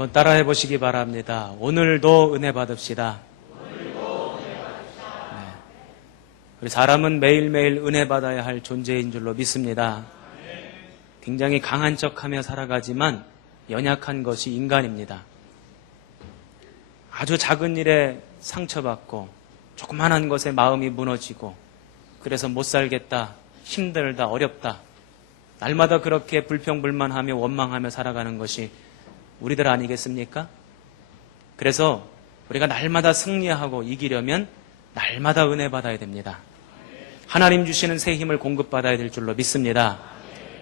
한번 따라해 보시기 바랍니다. 오늘도 은혜 받읍시다. 우리 사람은 매일매일 은혜 받아야 할 존재인 줄로 믿습니다. 굉장히 강한 척하며 살아가지만 연약한 것이 인간입니다. 아주 작은 일에 상처받고 조그만한 것에 마음이 무너지고 그래서 못 살겠다, 힘들다, 어렵다, 날마다 그렇게 불평불만하며 원망하며 살아가는 것이 우리들 아니겠습니까? 그래서 우리가 날마다 승리하고 이기려면 날마다 은혜 받아야 됩니다. 하나님 주시는 새 힘을 공급받아야 될 줄로 믿습니다.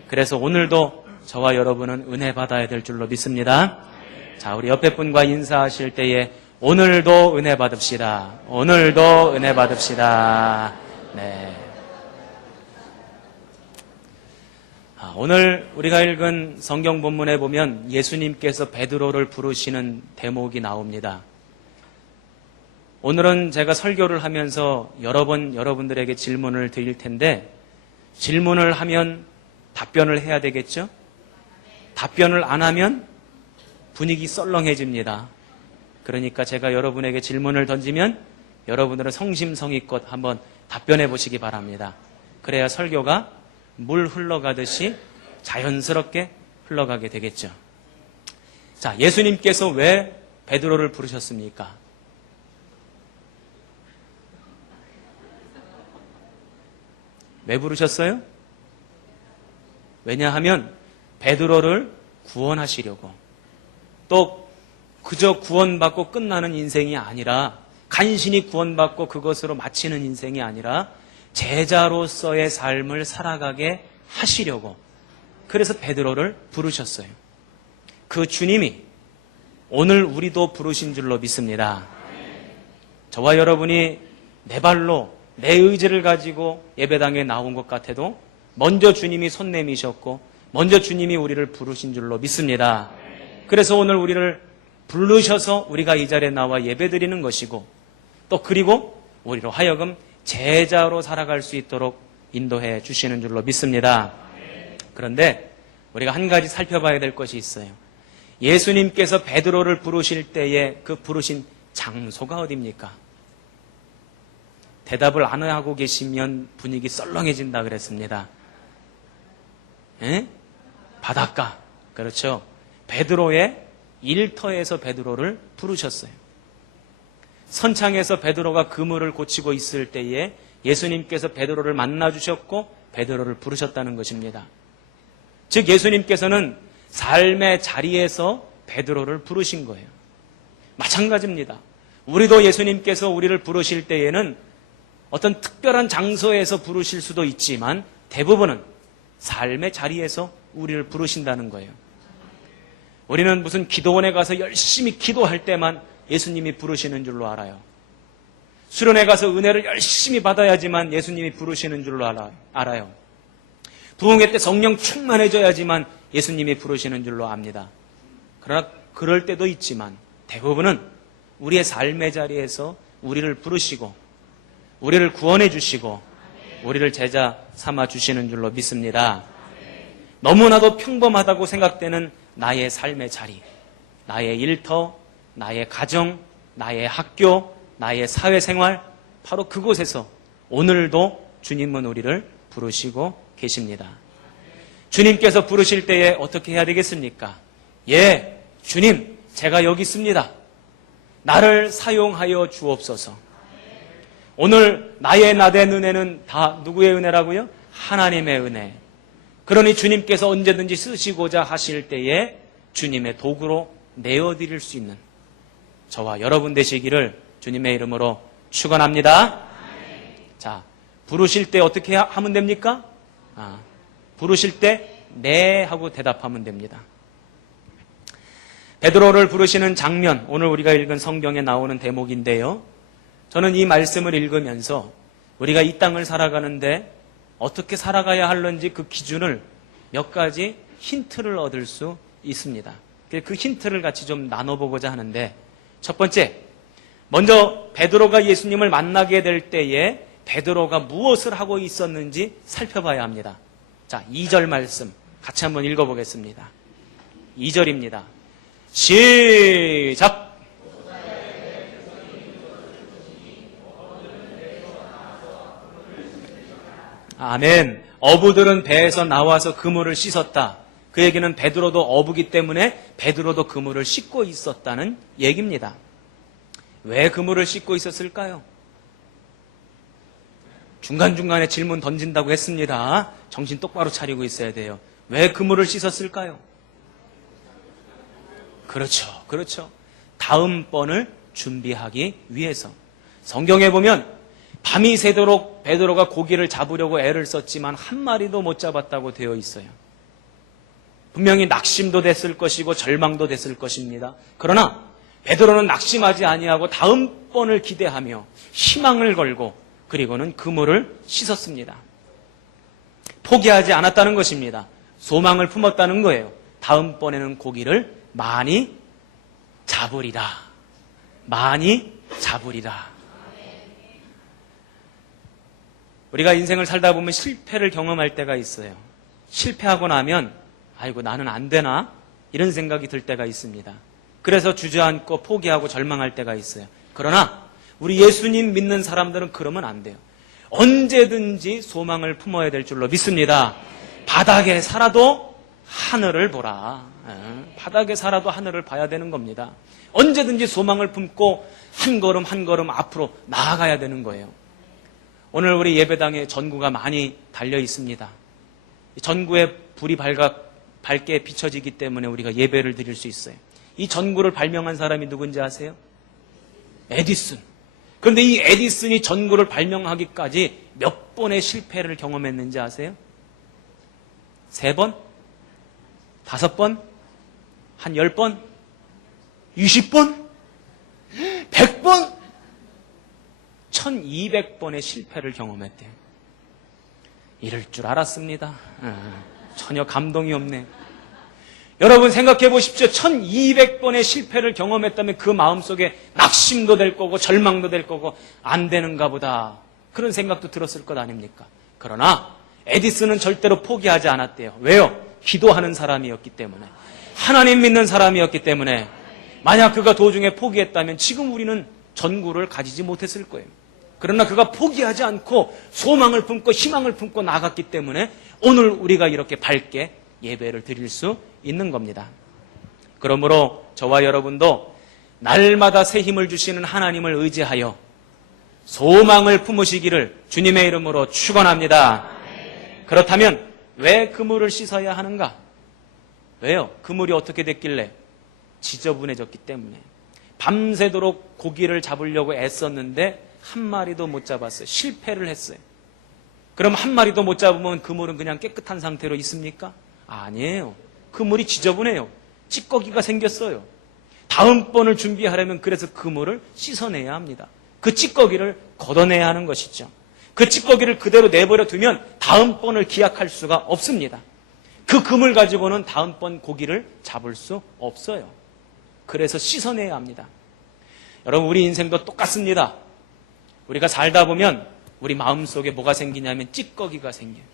그래서 오늘도 저와 여러분은 은혜 받아야 될 줄로 믿습니다. 자, 우리 옆에 분과 인사하실 때에 오늘도 은혜 받읍시다. 오늘도 은혜 받읍시다. 네. 오늘 우리가 읽은 성경 본문에 보면 예수님께서 베드로를 부르시는 대목이 나옵니다. 오늘은 제가 설교를 하면서 여러 번 여러분들에게 질문을 드릴 텐데 질문을 하면 답변을 해야 되겠죠? 답변을 안 하면 분위기 썰렁해집니다. 그러니까 제가 여러분에게 질문을 던지면 여러분들은 성심성의껏 한번 답변해 보시기 바랍니다. 그래야 설교가 물 흘러가듯이 자연스럽게 흘러가게 되겠죠. 자, 예수님께서 왜 베드로를 부르셨습니까? 왜 부르셨어요? 왜냐하면 베드로를 구원하시려고. 또 그저 구원받고 끝나는 인생이 아니라 간신히 구원받고 그것으로 마치는 인생이 아니라 제자로서의 삶을 살아가게 하시려고. 그래서 베드로를 부르셨어요. 그 주님이 오늘 우리도 부르신 줄로 믿습니다. 저와 여러분이 내 발로 내 의지를 가지고 예배당에 나온 것 같아도 먼저 주님이 손 내미셨고 먼저 주님이 우리를 부르신 줄로 믿습니다. 그래서 오늘 우리를 부르셔서 우리가 이 자리에 나와 예배드리는 것이고 또 그리고 우리로 하여금 제자로 살아갈 수 있도록 인도해 주시는 줄로 믿습니다. 그런데 우리가 한 가지 살펴봐야 될 것이 있어요. 예수님께서 베드로를 부르실 때에 그 부르신 장소가 어디입니까? 대답을 안 하고 계시면 분위기 썰렁해진다 그랬습니다. 에? 바닷가. 그렇죠. 베드로의 일터에서 베드로를 부르셨어요. 선창에서 베드로가 그물을 고치고 있을 때에 예수님께서 베드로를 만나주셨고 베드로를 부르셨다는 것입니다. 즉 예수님께서는 삶의 자리에서 베드로를 부르신 거예요. 마찬가지입니다. 우리도 예수님께서 우리를 부르실 때에는 어떤 특별한 장소에서 부르실 수도 있지만 대부분은 삶의 자리에서 우리를 부르신다는 거예요. 우리는 무슨 기도원에 가서 열심히 기도할 때만 예수님이 부르시는 줄로 알아요. 수련회 가서 은혜를 열심히 받아야지만 예수님이 부르시는 줄로 알아요. 부흥회 때 성령 충만해져야지만 예수님이 부르시는 줄로 압니다. 그러나 그럴 때도 있지만 대부분은 우리의 삶의 자리에서 우리를 부르시고 우리를 구원해 주시고 우리를 제자 삼아 주시는 줄로 믿습니다. 너무나도 평범하다고 생각되는 나의 삶의 자리, 나의 일터, 나의 가정, 나의 학교, 나의 사회생활, 바로 그곳에서 오늘도 주님은 우리를 부르시고 계십니다. 주님께서 부르실 때에 어떻게 해야 되겠습니까? 예, 주님, 제가 여기 있습니다. 나를 사용하여 주옵소서. 오늘 나의 나된 은혜는 다 누구의 은혜라고요? 하나님의 은혜. 그러니 주님께서 언제든지 쓰시고자 하실 때에 주님의 도구로 내어드릴 수 있는 저와 여러분 되시기를 주님의 이름으로 축원합니다. 자, 부르실 때 어떻게 하면 됩니까? 부르실 때 네 하고 대답하면 됩니다. 베드로를 부르시는 장면, 오늘 우리가 읽은 성경에 나오는 대목인데요. 저는 이 말씀을 읽으면서 우리가 이 땅을 살아가는데 어떻게 살아가야 하는지 그 기준을 몇 가지 힌트를 얻을 수 있습니다. 그 힌트를 같이 좀 나눠보고자 하는데 첫 번째, 먼저 베드로가 예수님을 만나게 될 때에 베드로가 무엇을 하고 있었는지 살펴봐야 합니다. 자, 2절 말씀 같이 한번 읽어보겠습니다. 2절입니다. 시작! 아멘. 어부들은 배에서 나와서 그물을 씻었다. 그 얘기는 베드로도 어부기 때문에 베드로도 그물을 씻고 있었다는 얘기입니다. 왜 그물을 씻고 있었을까요? 중간중간에 질문 던진다고 했습니다. 정신 똑바로 차리고 있어야 돼요. 왜 그물을 씻었을까요? 그렇죠. 다음번을 준비하기 위해서. 성경에 보면 밤이 새도록 베드로가 고기를 잡으려고 애를 썼지만 한 마리도 못 잡았다고 되어 있어요. 분명히 낙심도 됐을 것이고 절망도 됐을 것입니다. 그러나 베드로는 낙심하지 아니하고 다음번을 기대하며 희망을 걸고 그리고는 그물을 씻었습니다. 포기하지 않았다는 것입니다. 소망을 품었다는 거예요. 다음번에는 고기를 많이 잡으리라. 많이 잡으리라. 우리가 인생을 살다 보면 실패를 경험할 때가 있어요. 실패하고 나면 아이고 나는 안 되나? 이런 생각이 들 때가 있습니다. 그래서 주저앉고 포기하고 절망할 때가 있어요. 그러나 우리 예수님 믿는 사람들은 그러면 안 돼요. 언제든지 소망을 품어야 될 줄로 믿습니다. 바닥에 살아도 하늘을 보라. 바닥에 살아도 하늘을 봐야 되는 겁니다. 언제든지 소망을 품고 한 걸음 한 걸음 앞으로 나아가야 되는 거예요. 오늘 우리 예배당에 전구가 많이 달려 있습니다. 전구에 불이 밝게 비춰지기 때문에 우리가 예배를 드릴 수 있어요. 이 전구를 발명한 사람이 누군지 아세요? 에디슨. 그런데 이 에디슨이 전구를 발명하기까지 몇 번의 실패를 경험했는지 아세요? 3번? 5번? 한 10번? 20번? 100번? 1200번의 실패를 경험했대요. 이럴 줄 알았습니다. 전혀 감동이 없네요. 여러분 생각해 보십시오. 1200번의 실패를 경험했다면 그 마음속에 낙심도 될 거고 절망도 될 거고 안 되는가 보다 그런 생각도 들었을 것 아닙니까? 그러나 에디슨은 절대로 포기하지 않았대요. 왜요? 기도하는 사람이었기 때문에, 하나님 믿는 사람이었기 때문에. 만약 그가 도중에 포기했다면 지금 우리는 전구를 가지지 못했을 거예요. 그러나 그가 포기하지 않고 소망을 품고 희망을 품고 나갔기 때문에 오늘 우리가 이렇게 밝게 예배를 드릴 수 있는 겁니다. 그러므로 저와 여러분도 날마다 새 힘을 주시는 하나님을 의지하여 소망을 품으시기를 주님의 이름으로 축원합니다. 그렇다면 왜 그물을 씻어야 하는가? 왜요? 그물이 어떻게 됐길래? 지저분해졌기 때문에. 밤새도록 고기를 잡으려고 애썼는데 한 마리도 못 잡았어요. 실패를 했어요. 그럼 한 마리도 못 잡으면 그물은 그냥 깨끗한 상태로 있습니까? 아니에요. 그물이 지저분해요. 찌꺼기가 생겼어요. 다음번을 준비하려면 그래서 그물을 씻어내야 합니다. 그 찌꺼기를 걷어내야 하는 것이죠. 그 찌꺼기를 그대로 내버려 두면 다음번을 기약할 수가 없습니다. 그 그물 가지고는 다음번 고기를 잡을 수 없어요. 그래서 씻어내야 합니다. 여러분, 우리 인생도 똑같습니다. 우리가 살다 보면 우리 마음속에 뭐가 생기냐면 찌꺼기가 생겨요.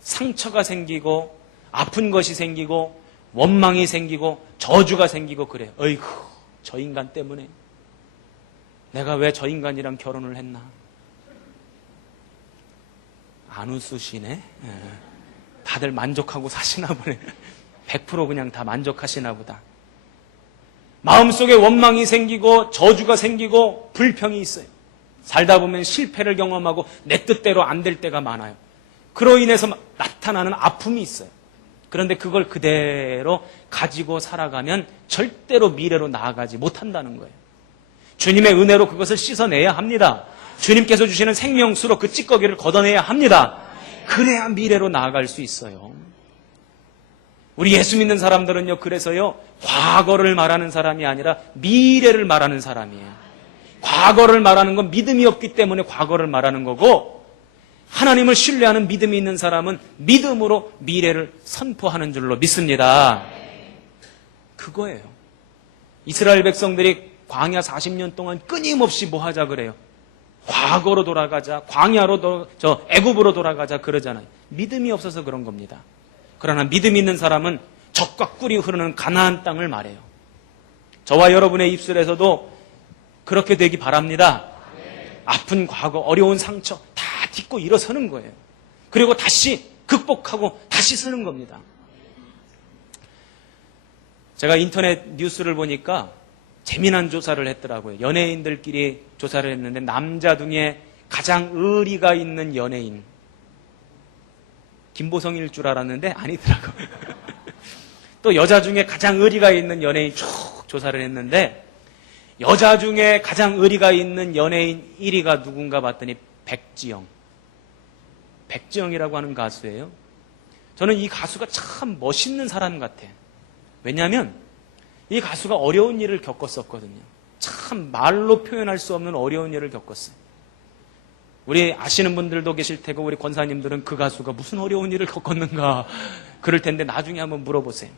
상처가 생기고 아픈 것이 생기고 원망이 생기고 저주가 생기고 그래요. 어이구, 저 인간 때문에 내가 왜 저 인간이랑 결혼을 했나? 안 웃으시네. 다들 만족하고 사시나 보네. 100% 그냥 다 만족하시나 보다. 마음속에 원망이 생기고 저주가 생기고 불평이 있어요. 살다 보면 실패를 경험하고 내 뜻대로 안 될 때가 많아요. 그로 인해서 나타나는 아픔이 있어요. 그런데 그걸 그대로 가지고 살아가면 절대로 미래로 나아가지 못한다는 거예요. 주님의 은혜로 그것을 씻어내야 합니다. 주님께서 주시는 생명수로 그 찌꺼기를 걷어내야 합니다. 그래야 미래로 나아갈 수 있어요. 우리 예수 믿는 사람들은요, 그래서요, 과거를 말하는 사람이 아니라 미래를 말하는 사람이에요. 과거를 말하는 건 믿음이 없기 때문에 과거를 말하는 거고, 하나님을 신뢰하는 믿음이 있는 사람은 믿음으로 미래를 선포하는 줄로 믿습니다. 그거예요. 이스라엘 백성들이 광야 40년 동안 끊임없이 뭐 하자 그래요? 과거로 돌아가자, 광야로 애굽으로 돌아가자 그러잖아요. 믿음이 없어서 그런 겁니다. 그러나 믿음 있는 사람은 적과 꿀이 흐르는 가나안 땅을 말해요. 저와 여러분의 입술에서도 그렇게 되기 바랍니다. 아픈 과거, 어려운 상처 다 딛고 일어서는 거예요. 그리고 다시 극복하고 다시 서는 겁니다. 제가 인터넷 뉴스를 보니까 재미난 조사를 했더라고요. 연예인들끼리 조사를 했는데 남자 중에 가장 의리가 있는 연예인, 김보성일 줄 알았는데 아니더라고요. 또 여자 중에 가장 의리가 있는 연예인 쭉 조사를 했는데 여자 중에 가장 의리가 있는 연예인 1위가 누군가 봤더니 백지영이라고 하는 가수예요. 저는 이 가수가 참 멋있는 사람 같아요. 왜냐하면 이 가수가 어려운 일을 겪었었거든요. 참 말로 표현할 수 없는 어려운 일을 겪었어요. 우리 아시는 분들도 계실 테고 우리 권사님들은 그 가수가 무슨 어려운 일을 겪었는가 그럴 텐데 나중에 한번 물어보세요.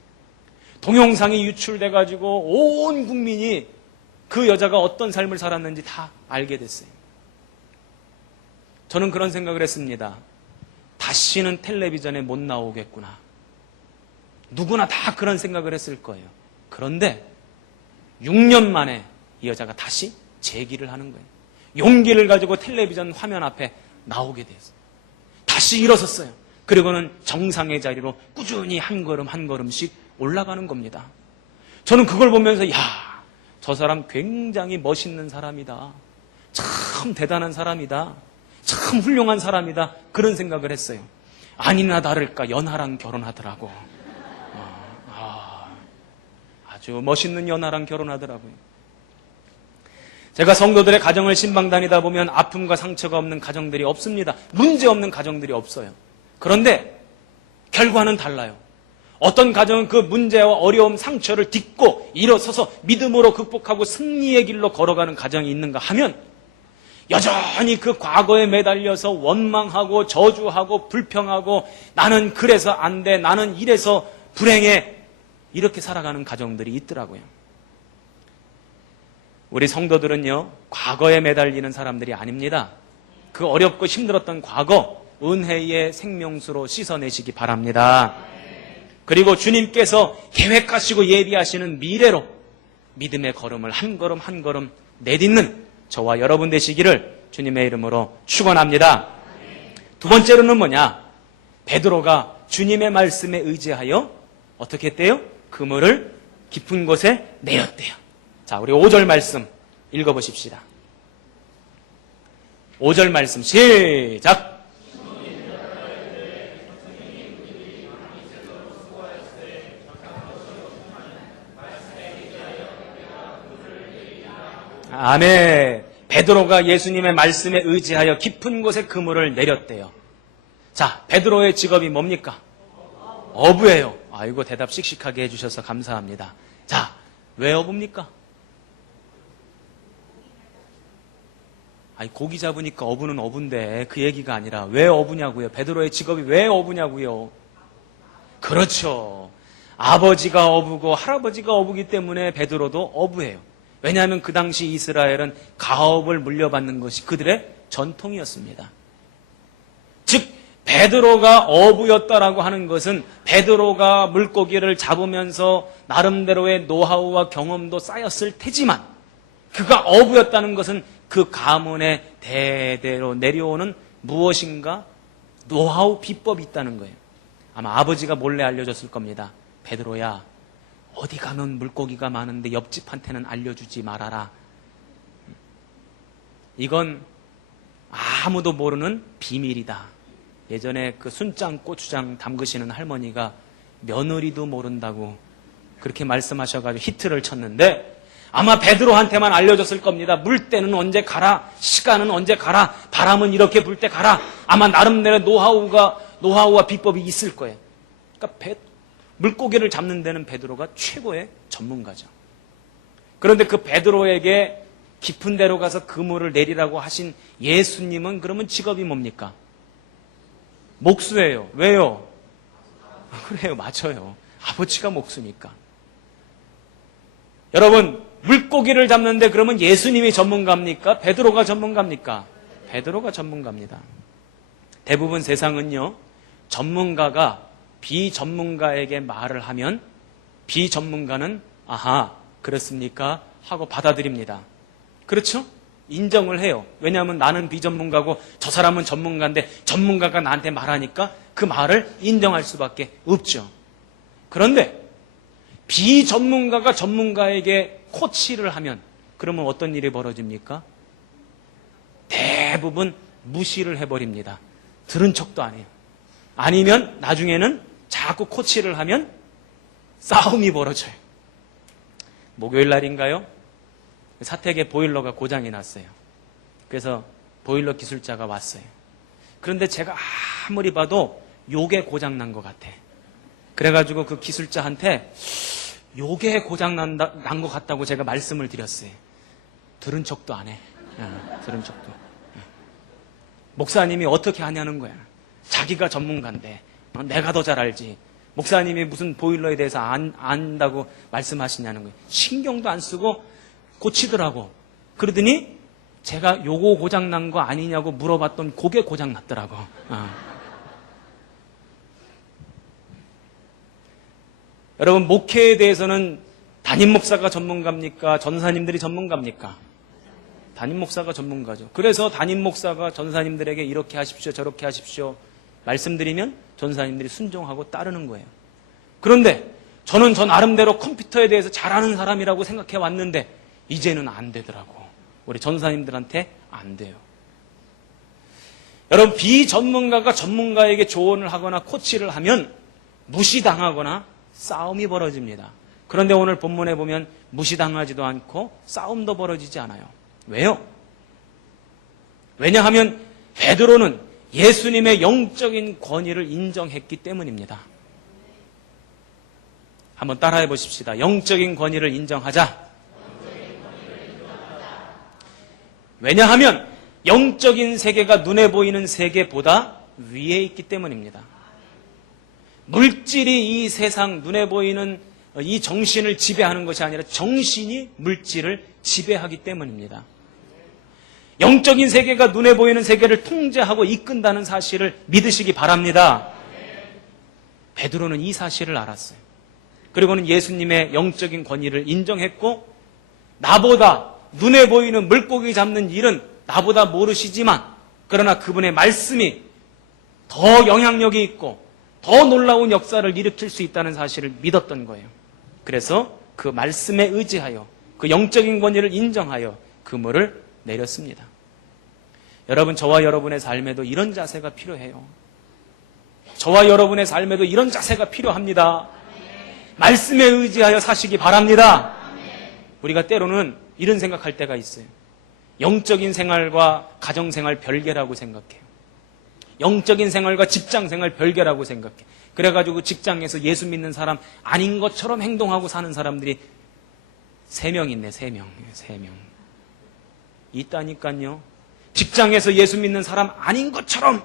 동영상이 유출돼가지고 온 국민이 그 여자가 어떤 삶을 살았는지 다 알게 됐어요. 저는 그런 생각을 했습니다. 다시는 텔레비전에 못 나오겠구나. 누구나 다 그런 생각을 했을 거예요. 그런데 6년 만에 이 여자가 다시 재기를 하는 거예요. 용기를 가지고 텔레비전 화면 앞에 나오게 됐어요. 다시 일어섰어요. 그리고는 정상의 자리로 꾸준히 한 걸음 한 걸음씩 올라가는 겁니다. 저는 그걸 보면서 저 사람 굉장히 멋있는 사람이다. 참 대단한 사람이다. 참 훌륭한 사람이다. 그런 생각을 했어요. 아니나 다를까 연하랑 결혼하더라고. 아주 멋있는 연하랑 결혼하더라고요. 제가 성도들의 가정을 신방 다니다 보면 아픔과 상처가 없는 가정들이 없습니다. 문제 없는 가정들이 없어요. 그런데 결과는 달라요. 어떤 가정은 그 문제와 어려움, 상처를 딛고 일어서서 믿음으로 극복하고 승리의 길로 걸어가는 가정이 있는가 하면 여전히 그 과거에 매달려서 원망하고 저주하고 불평하고 나는 그래서 안 돼, 나는 이래서 불행해 이렇게 살아가는 가정들이 있더라고요. 우리 성도들은요, 과거에 매달리는 사람들이 아닙니다. 그 어렵고 힘들었던 과거 은혜의 생명수로 씻어내시기 바랍니다. 그리고 주님께서 계획하시고 예비하시는 미래로 믿음의 걸음을 한 걸음 한 걸음 내딛는 저와 여러분 되시기를 주님의 이름으로 축원합니다. 두 번째로는 뭐냐? 베드로가 주님의 말씀에 의지하여 어떻게 했대요? 그물을 깊은 곳에 내었대요. 자, 우리 5절 말씀 읽어보십시다. 5절 말씀 시작! 아멘. 베드로가 예수님의 말씀에 의지하여 깊은 곳에 그물을 내렸대요. 자, 베드로의 직업이 뭡니까? 어부예요. 아이고, 대답 씩씩하게 해주셔서 감사합니다. 자, 왜 어부입니까? 아니, 고기 잡으니까 어부는 어부인데 그 얘기가 아니라 왜 어부냐고요? 베드로의 직업이 왜 어부냐고요? 그렇죠. 아버지가 어부고 할아버지가 어부기 때문에 베드로도 어부예요. 왜냐하면 그 당시 이스라엘은 가업을 물려받는 것이 그들의 전통이었습니다. 즉 베드로가 어부였다라고 하는 것은 베드로가 물고기를 잡으면서 나름대로의 노하우와 경험도 쌓였을 테지만 그가 어부였다는 것은 그 가문의 대대로 내려오는 무엇인가 노하우 비법이 있다는 거예요. 아마 아버지가 몰래 알려줬을 겁니다. 베드로야, 어디 가면 물고기가 많은데 옆집한테는 알려주지 말아라. 이건 아무도 모르는 비밀이다. 예전에 그 순장 고추장 담그시는 할머니가 며느리도 모른다고 그렇게 말씀하셔가지고 히트를 쳤는데 아마 베드로한테만 알려줬을 겁니다. 물 때는 언제 가라, 시간은 언제 가라, 바람은 이렇게 불 때 가라. 아마 나름대로 노하우와 비법이 있을 거예요. 그러니까 물고기를 잡는 데는 베드로가 최고의 전문가죠. 그런데 그 베드로에게 깊은 데로 가서 그물을 내리라고 하신 예수님은 그러면 직업이 뭡니까? 목수예요. 왜요? 그래요, 맞아요. 아버지가 목수니까. 여러분, 물고기를 잡는데 그러면 예수님이 전문가입니까? 베드로가 전문가입니까? 베드로가 전문가입니다. 대부분 세상은요, 전문가가 비전문가에게 말을 하면 비전문가는 아하, 그렇습니까? 하고 받아들입니다. 그렇죠? 인정을 해요. 왜냐하면 나는 비전문가고 저 사람은 전문가인데 전문가가 나한테 말하니까 그 말을 인정할 수밖에 없죠. 그런데 비전문가가 전문가에게 코치를 하면 그러면 어떤 일이 벌어집니까? 대부분 무시를 해버립니다. 들은 척도 안 해요. 아니면 나중에는 자꾸 코치를 하면 싸움이 벌어져요. 목요일 날인가요? 사택에 보일러가 고장이 났어요. 그래서 보일러 기술자가 왔어요. 그런데 제가 아무리 봐도 요게 고장 난 것 같아. 그래가지고 그 기술자한테 요게 고장 난 것 같다고 제가 말씀을 드렸어요. 들은 척도 안 해. 들은 척도. 목사님이 어떻게 하냐는 거야. 자기가 전문가인데 내가 더 잘 알지. 목사님이 무슨 보일러에 대해서 안다고 말씀하시냐는 거예요. 신경도 안 쓰고 고치더라고. 그러더니 제가 요거 고장 난 거 아니냐고 물어봤던 그게 고장 났더라고. 여러분, 목회에 대해서는 담임 목사가 전문가입니까? 전사님들이 전문가입니까? 담임 목사가 전문가죠. 그래서 담임 목사가 전사님들에게 이렇게 하십시오, 저렇게 하십시오 말씀드리면 전사님들이 순종하고 따르는 거예요. 그런데 저는 저 나름대로 컴퓨터에 대해서 잘하는 사람이라고 생각해 왔는데 이제는 안 되더라고. 우리 전사님들한테 안 돼요. 여러분, 비전문가가 전문가에게 조언을 하거나 코치를 하면 무시당하거나 싸움이 벌어집니다. 그런데 오늘 본문에 보면 무시당하지도 않고 싸움도 벌어지지 않아요. 왜요? 왜냐하면 베드로는 예수님의 영적인 권위를 인정했기 때문입니다. 한번 따라해 보십시다. 영적인 권위를 인정하자. 왜냐하면 영적인 세계가 눈에 보이는 세계보다 위에 있기 때문입니다. 물질이 이 세상 눈에 보이는 이 정신을 지배하는 것이 아니라 정신이 물질을 지배하기 때문입니다. 영적인 세계가 눈에 보이는 세계를 통제하고 이끈다는 사실을 믿으시기 바랍니다. 베드로는 이 사실을 알았어요. 그리고는 예수님의 영적인 권위를 인정했고, 나보다 눈에 보이는 물고기 잡는 일은 나보다 모르시지만 그러나 그분의 말씀이 더 영향력이 있고 더 놀라운 역사를 일으킬 수 있다는 사실을 믿었던 거예요. 그래서 그 말씀에 의지하여 그 영적인 권위를 인정하여 그물을 내렸습니다. 여러분, 저와 여러분의 삶에도 이런 자세가 필요해요. 저와 여러분의 삶에도 이런 자세가 필요합니다. 말씀에 의지하여 사시기 바랍니다. 우리가 때로는 이런 생각할 때가 있어요. 영적인 생활과 가정생활 별개라고 생각해요. 영적인 생활과 직장생활 별개라고 생각해. 그래가지고 직장에서 예수 믿는 사람 아닌 것처럼 행동하고 사는 사람들이 3명 있네. 3명. 있다니까요. 직장에서 예수 믿는 사람 아닌 것처럼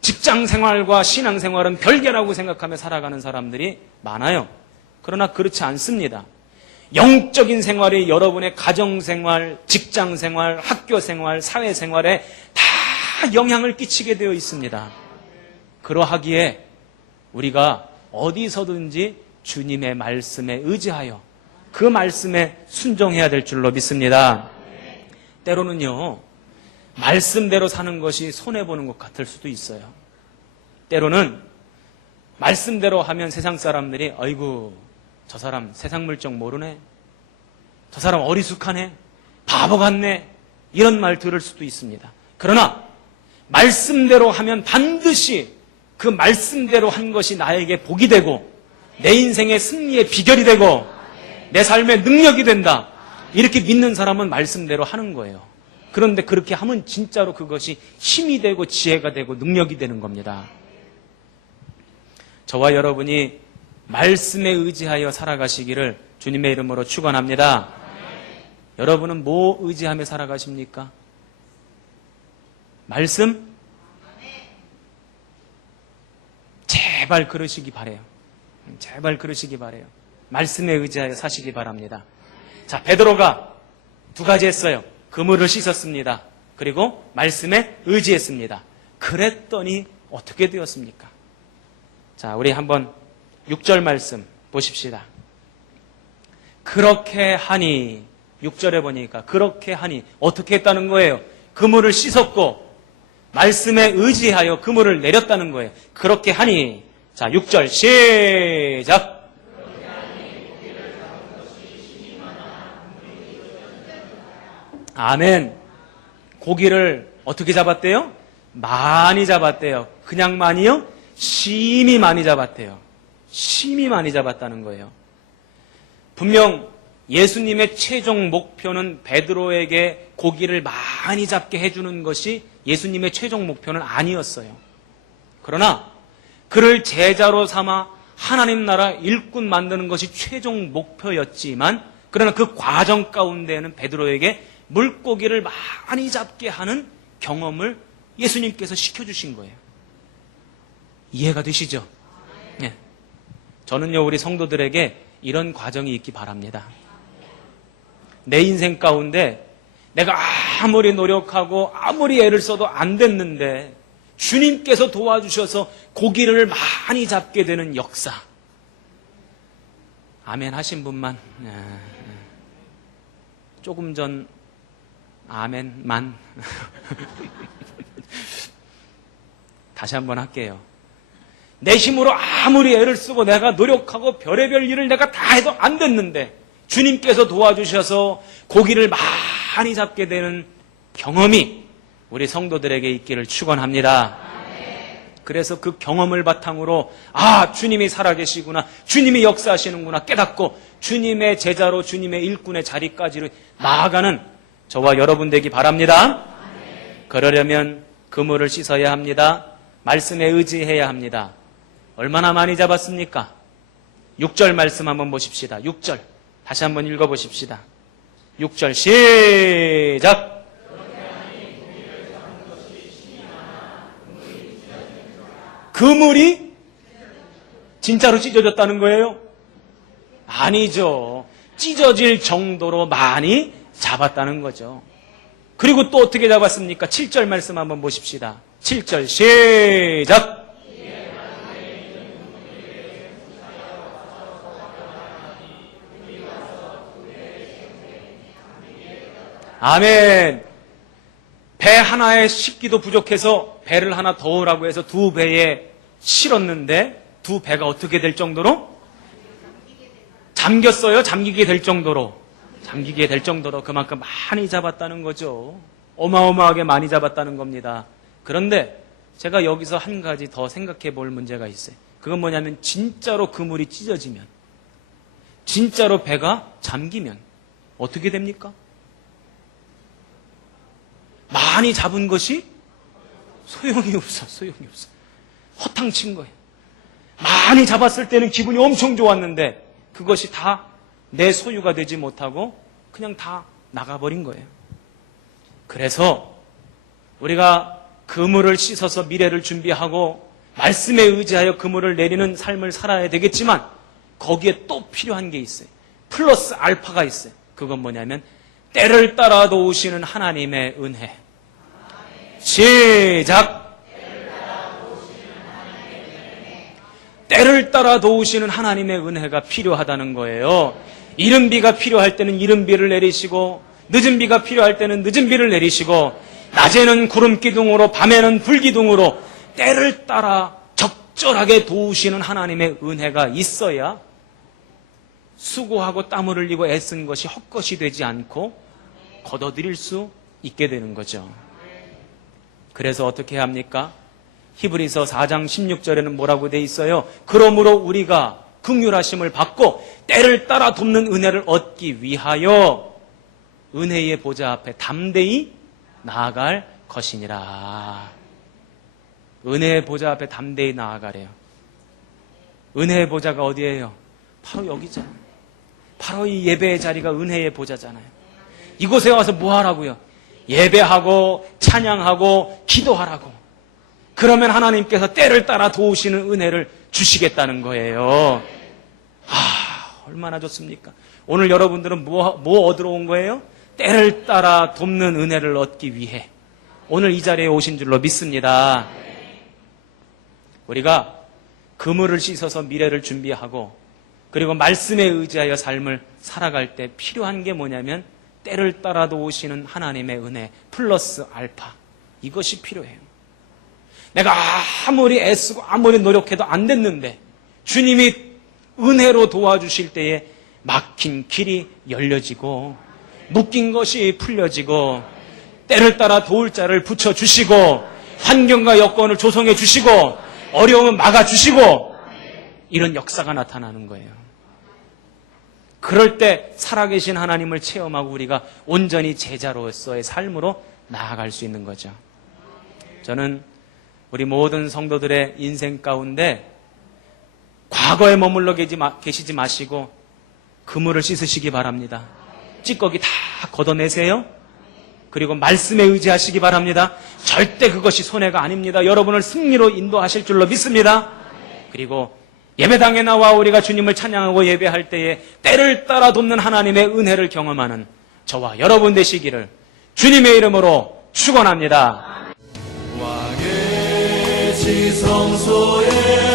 직장생활과 신앙생활은 별개라고 생각하며 살아가는 사람들이 많아요. 그러나 그렇지 않습니다. 영적인 생활이 여러분의 가정생활, 직장생활, 학교생활, 사회생활에 다 영향을 끼치게 되어 있습니다. 그러하기에 우리가 어디서든지 주님의 말씀에 의지하여 그 말씀에 순종해야 될 줄로 믿습니다. 때로는요, 말씀대로 사는 것이 손해보는 것 같을 수도 있어요. 때로는 말씀대로 하면 세상 사람들이 아이고 저 사람 세상 물정 모르네, 저 사람 어리숙하네, 바보 같네, 이런 말 들을 수도 있습니다. 그러나 말씀대로 하면 반드시 그 말씀대로 한 것이 나에게 복이 되고 내 인생의 승리의 비결이 되고 내 삶의 능력이 된다, 이렇게 믿는 사람은 말씀대로 하는 거예요. 그런데 그렇게 하면 진짜로 그것이 힘이 되고 지혜가 되고 능력이 되는 겁니다. 저와 여러분이 말씀에 의지하여 살아가시기를 주님의 이름으로 축원합니다. 여러분은 뭐 의지하며 살아가십니까? 말씀? 제발 그러시기 바래요. 제발 그러시기 바래요. 말씀에 의지하여 사시기 바랍니다. 자, 베드로가 2가지 했어요. 그물을 씻었습니다. 그리고 말씀에 의지했습니다. 그랬더니 어떻게 되었습니까? 자, 우리 한번 6절 말씀 보십시다. 그렇게 하니 6절에 보니까 그렇게 하니 어떻게 했다는 거예요? 그물을 씻었고 말씀에 의지하여 그물을 내렸다는 거예요. 그렇게 하니 자 6절 시작. 아멘. 고기를 어떻게 잡았대요? 많이 잡았대요. 그냥 많이요? 심히 많이 잡았대요. 심히 많이 잡았다는 거예요. 분명 예수님의 최종 목표는 베드로에게 고기를 많이 잡게 해주는 것이 예수님의 최종 목표는 아니었어요. 그러나 그를 제자로 삼아 하나님 나라 일꾼 만드는 것이 최종 목표였지만 그러나 그 과정 가운데는 베드로에게 물고기를 많이 잡게 하는 경험을 예수님께서 시켜주신 거예요. 이해가 되시죠? 네. 저는요, 우리 성도들에게 이런 과정이 있기 바랍니다. 내 인생 가운데 내가 아무리 노력하고 아무리 애를 써도 안 됐는데 주님께서 도와주셔서 고기를 많이 잡게 되는 역사. 아멘 하신 분만. 조금 전 아멘만. 다시 한번 할게요. 내 힘으로 아무리 애를 쓰고 내가 노력하고 별의별 일을 내가 다 해도 안 됐는데 주님께서 도와주셔서 고기를 많이 잡게 되는 경험이 우리 성도들에게 있기를 축원합니다. 그래서 그 경험을 바탕으로 주님이 살아계시구나, 주님이 역사하시는구나 깨닫고 주님의 제자로 주님의 일꾼의 자리까지 나아가는 저와 여러분 되기 바랍니다. 그러려면 그물을 씻어야 합니다. 말씀에 의지해야 합니다. 얼마나 많이 잡았습니까? 6절 말씀 한번 보십시다. 6절 다시 한번 읽어보십시다. 6절 시작. 그물이 진짜로 찢어졌다는 거예요? 아니죠. 찢어질 정도로 많이 잡았다는 거죠. 그리고 또 어떻게 잡았습니까? 7절 말씀 한번 보십시다. 7절 시작. 아멘. 배 하나에 싣기도 부족해서 배를 하나 더 오라고 해서 두 배에 실었는데 두 배가 어떻게 될 정도로? 잠겼어요? 잠기게 될 정도로? 잠기게 될 정도로 그만큼 많이 잡았다는 거죠. 어마어마하게 많이 잡았다는 겁니다. 그런데 제가 여기서 한 가지 더 생각해 볼 문제가 있어요. 그건 뭐냐면 진짜로 그물이 찢어지면, 진짜로 배가 잠기면 어떻게 됩니까? 많이 잡은 것이 소용이 없어. 허탕친 거예요. 많이 잡았을 때는 기분이 엄청 좋았는데 그것이 다 내 소유가 되지 못하고 그냥 다 나가버린 거예요. 그래서 우리가 그물을 씻어서 미래를 준비하고 말씀에 의지하여 그물을 내리는 삶을 살아야 되겠지만 거기에 또 필요한 게 있어요. 플러스 알파가 있어요. 그건 뭐냐면 때를 따라 도우시는 하나님의 은혜. 시작. 때를 따라 도우시는 하나님의 은혜가 필요하다는 거예요. 이른 비가 필요할 때는 이른 비를 내리시고 늦은 비가 필요할 때는 늦은 비를 내리시고 낮에는 구름 기둥으로 밤에는 불 기둥으로 때를 따라 적절하게 도우시는 하나님의 은혜가 있어야 수고하고 땀을 흘리고 애쓴 것이 헛것이 되지 않고 거둬들일 수 있게 되는 거죠. 그래서 어떻게 해야 합니까? 히브리서 4장 16절에는 뭐라고 돼 있어요? 그러므로 우리가 긍휼하심을 받고 때를 따라 돕는 은혜를 얻기 위하여 은혜의 보좌 앞에 담대히 나아갈 것이니라. 은혜의 보좌 앞에 담대히 나아가래요. 은혜의 보좌가 어디예요? 바로 여기잖아요. 바로 이 예배의 자리가 은혜의 보좌잖아요. 이곳에 와서 뭐 하라고요? 예배하고 찬양하고 기도하라고. 그러면 하나님께서 때를 따라 도우시는 은혜를 주시겠다는 거예요. 얼마나 좋습니까? 오늘 여러분들은 뭐 얻으러 온 거예요? 때를 따라 돕는 은혜를 얻기 위해 오늘 이 자리에 오신 줄로 믿습니다. 우리가 그물을 씻어서 미래를 준비하고 그리고 말씀에 의지하여 삶을 살아갈 때 필요한 게 뭐냐면 때를 따라 도우시는 하나님의 은혜 플러스 알파, 이것이 필요해요. 내가 아무리 애쓰고 아무리 노력해도 안 됐는데 주님이 은혜로 도와주실 때에 막힌 길이 열려지고 묶인 것이 풀려지고 때를 따라 도울 자를 붙여주시고 환경과 여건을 조성해 주시고 어려움을 막아주시고 이런 역사가 나타나는 거예요. 그럴 때 살아계신 하나님을 체험하고 우리가 온전히 제자로서의 삶으로 나아갈 수 있는 거죠. 저는 우리 모든 성도들의 인생 가운데 과거에 머물러 계시지 마시고 그물을 씻으시기 바랍니다. 찌꺼기 다 걷어내세요. 그리고 말씀에 의지하시기 바랍니다. 절대 그것이 손해가 아닙니다. 여러분을 승리로 인도하실 줄로 믿습니다. 그리고 예배당에 나와 우리가 주님을 찬양하고 예배할 때에 때를 따라 돕는 하나님의 은혜를 경험하는 저와 여러분 되시기를 주님의 이름으로 축원합니다. 왕의 지성소에